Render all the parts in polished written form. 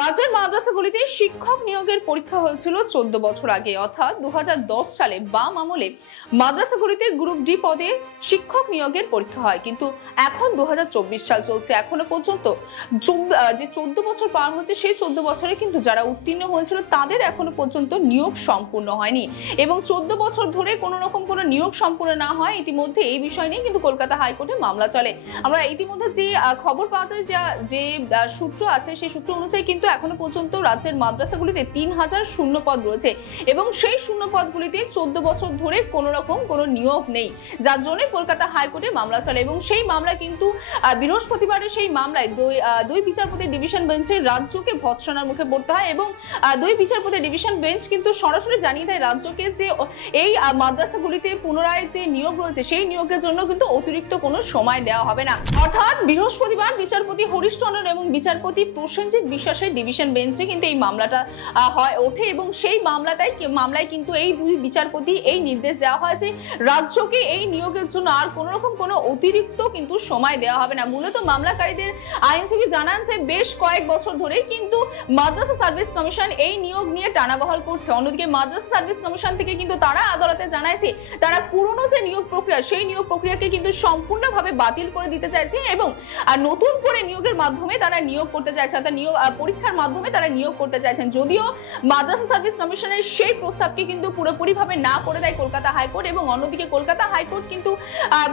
রাজ্যের মাদ্রাসাগুলিতে শিক্ষক নিয়োগের পরীক্ষা হয়েছিল 14 বছর আগে, অর্থাৎ 2010 সালে বাম আমলে মাদ্রাসাগুলিতে গ্রুপ ডি পদে শিক্ষক নিয়োগের পরীক্ষা হয়। কিন্তু এখন 2024 সাল চলছে, এখনো পর্যন্ত যে 14 বছর পার হচ্ছে সেই 14 বছরে কিন্তু যারা উত্তীর্ণ হয়েছিল তাদের এখনো পর্যন্ত নিয়োগ সম্পূর্ণ হয়নি এবং 14 বছর ধরে কোনো রকম কোনো নিয়োগ সম্পূর্ণ না হয় ইতিমধ্যে এই বিষয় নিয়ে কিন্তু কলকাতা হাইকোর্টে মামলা চলে। আমরা ইতিমধ্যে যে খবর পাওয়া যায়, যে সূত্র আছে সেই সূত্র অনুযায়ী কিন্তু এখনো পর্যন্ত রাজ্যের মাদ্রাসাগুলিতে 3000 শূন্য পদ রয়েছে এবং সেই শূন্য পদগুলিতে 14 বছর ধরে কোনো রকম কোনো নিয়োগ নেই, যার জন্য কলকাতা হাইকোর্টে মামলা চলে এবং সেই মামলা কিন্তু বৃহস্পতিবারের সেই মামলায় দুই বিচারপতির ডিভিশন বেঞ্চে রাজ্যকে ভৎসনার মুখে পড়তে হয় এবং দুই বিচারপতির ডিভিশন বেঞ্চ কিন্তু সরাসরি জানিয়ে দেয় রাজ্যকে যে এই মাদ্রাসাগুলিতে পুনরায় যে নিয়োগ রয়েছে সেই নিয়োগের জন্য কিন্তু অতিরিক্ত কোনো সময় দেওয়া হবে না। অর্থাৎ বৃহস্পতিবার বিচারপতি হরিশ টন্ডন এবং বিচারপতি প্রসেনজিৎ বিশ্বাসের ডিভিশন বেঞ্চে কিন্তু এই মামলাটা ওঠে এবং সেই মামলায় কিন্তু এই দুই বিচারপতি এই নির্দেশ দেওয়া হয় যে রাজ্যকে এই নিয়োগের জন্য আর কোনো রকম কোনো অতিরিক্ত কিন্তু সময় দেওয়া হবে না। মূলত মামলাকারীদের আইনজীবী জানান যে বেশ কয়েক বছর ধরেই কিন্তু মাদ্রাসা সার্ভিস কমিশন এই নিয়োগ নিয়ে টানাবহাল করছে। অন্যদিকে মাদ্রাসা সার্ভিস কমিশন থেকে কিন্তু তারা আদালতে জানায়ছে তারা পুরনো যে নিয়োগ প্রক্রিয়া সেই নিয়োগ প্রক্রিয়াকে কিন্তু সম্পূর্ণভাবে বাতিল করে দিতে চাইছে এবং নতুন করে নিয়োগের মাধ্যমে তারা নিয়োগ করতে চাইছে, অর্থাৎ নিয়োগ পরীক্ষার মাধ্যমে তারা নিয়োগ করতে চাইছেন। যদিও মাদ্রাসা সার্ভিস কমিশনের সেই প্রস্তাবকে কিন্তু পুরোপুরিভাবে না করে দেয় কলকাতা হাইকোর্ট এবং অন্যদিকে কলকাতা হাইকোর্ট কিন্তু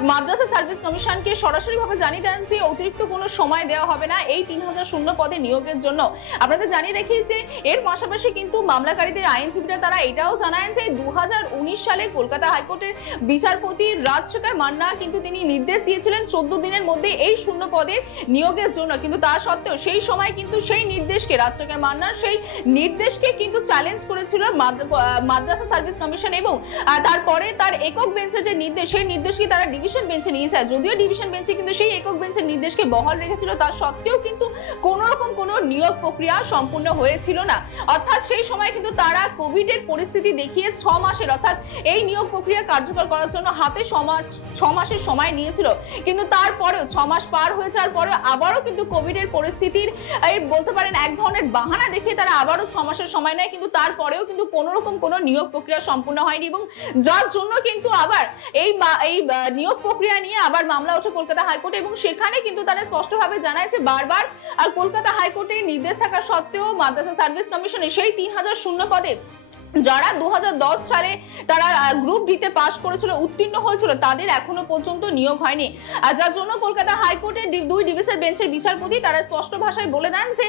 মাদ্রাসা সার্ভিস কমিশনকে সরাসরিভাবে জানিয়ে দেন যে অতিরিক্ত কোনো সময় দেওয়া হবে না এই 3000 শূন্য পদে নিয়োগের জন্য। আপনাদের জানিয়ে রাখি যে এর পাশাপাশি কিন্তু মামলাকারীদের আইনজীবীরা তারা এটাও জানান যে 2019 সালে কলকাতা হাইকোর্টের বিচারপতি রাজশেখর মান্না কিন্তু তিনি নির্দেশ দিয়েছিলেন 14 দিনের মধ্যে এই শূন্য পদে নিয়োগের জন্য, কিন্তু তা সত্ত্বেও সেই সময় কিন্তু সেই নির্দেশকে রাজশেখর মান্নার সেই নির্দেশকে কিন্তু চ্যালেঞ্জ করেছিল মাদ্রাসা সার্ভিস কমিশন এবং তারপরে তার একক বেঞ্চের যে নির্দেশ সেই নির্দেশকে তারা ডিভিশন বেঞ্চে নিয়ে যায়। যদিও ডিভিশন বেঞ্চে কিন্তু সেই একক বেঞ্চের নির্দেশকে বহাল রেখেছিল, তার সত্ত্বেও কিন্তু কোনো রকম কোনো নিয়োগ প্রক্রিয়া সম্পূর্ণ হয়েছিল না। অর্থাৎ সেই সময় কিন্তু তারা কোভিডের পরিস্থিতি দেখিয়ে 6 মাসের অর্থাৎ এই নিয়োগ প্রক্রিয়া কার্যকর করার জন্য হাতে 6 মাসের সময় নিয়েছিল, কিন্তু তারপরেও 6 মাস পার হয়ে যাওয়ার পরেও আবারও কিন্তু কোভিডের পরিস্থিতির বলতে পারেন এক ধরনের বাহানা দেখিয়ে তারা আবারও 6 মাসের সময় নেয়, কিন্তু তারপরেও কিন্তু কোনো রকম কোনো নিয়োগ প্রক্রিয়া সম্পূর্ণ হয়নি এবং যার জন্য কিন্তু আবার এই নিয়োগ প্রক্রিয়া নিয়ে আবার মামলা ওঠে কলকাতা হাইকোর্টে এবং সেখানে কিন্তু তারা স্পষ্টভাবে জানায় যে বারবার আর কলকাতা হাইকোর্টে নির্দেশ থাকা সত্ত্বেও মাদ্রাসা সার্ভিস কমিশনের সেই 3000 শূন্য পদে যারা 2010 সালে তারা গ্রুপ ডিতে পাশ করেছিল উত্তীর্ণ হয়েছিল তাদের এখনো পর্যন্ত নিয়োগ হয়নি। যার জন্য কলকাতা হাইকোর্টের দুই ডিভিশন বেঞ্চের বিচারপতি তারা স্পষ্ট ভাষায় বলে দেন যে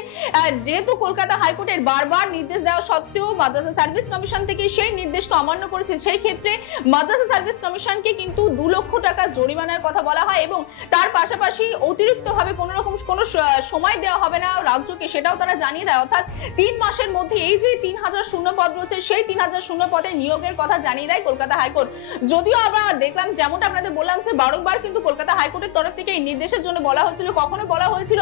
যেহেতু কলকাতা হাইকোর্টের বারবার নির্দেশ দেওয়া সত্ত্বেও মাদ্রাসা সার্ভিস কমিশন থেকে সেই নির্দেশকে অমান্য করেছে, সেই ক্ষেত্রে মাদ্রাসা সার্ভিস কমিশনকে কিন্তু 2 লক্ষ টাকা জরিমানার কথা বলা হয় এবং তার পাশাপাশি অতিরিক্তভাবে কোনো রকম কোনো সময় দেওয়া হবে না রাজ্যকে, সেটাও তারা জানিয়ে দেয়। অর্থাৎ 3 মাসের মধ্যে এই যে 3000 শূন্য পদ রয়েছে সেই 3000 শূন্য পদে নিয়োগের কথা জানিয়ে দেয় কলকাতা হাইকোর্ট। যদিও আমরা দেখলাম যেমনটা আপনাদের বললাম যে বারংবার কিন্তু কলকাতা হাইকোর্টের তরফ থেকে এই নির্দেশের জন্য বলা হয়েছিল, কখনো বলা হয়েছিল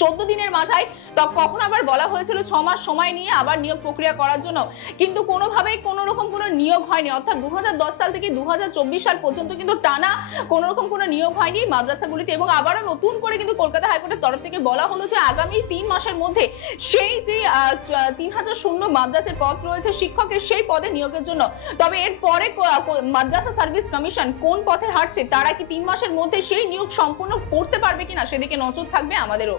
14 দিনের মাথায়, তো কখন আবার বলা হয়েছিল 6 মাস সময় নিয়ে আবার নিয়োগ প্রক্রিয়া করার জন্য, কিন্তু কোনোভাবেই কোনো রকম কোনো নিয়োগ হয়নি। অর্থাৎ 2010 সাল থেকে 2024 সাল পর্যন্ত কিন্তু টানা কোনো রকম কোনো নিয়োগ হয়নি মাদ্রাসাগুলিতে এবং আবারও নতুন করে কিন্তু কলকাতা হাইকোর্টের তরফ থেকে বলা হলো যে আগামী 3 মাসের মধ্যে সেই যে 3000 শূন্য মাদ্রাসার পদ রয়েছে শিক্ষকের সেই পদে নিয়োগের জন্য। তবে এর পরে মাদ্রাসা সার্ভিস কমিশন কোন পথে হাঁটছে, তারা কি 3 মাসের মধ্যে সেই নিয়োগ সম্পূর্ণ করতে পারবে কিনা সেদিকে নজর থাকবে আমাদেরও।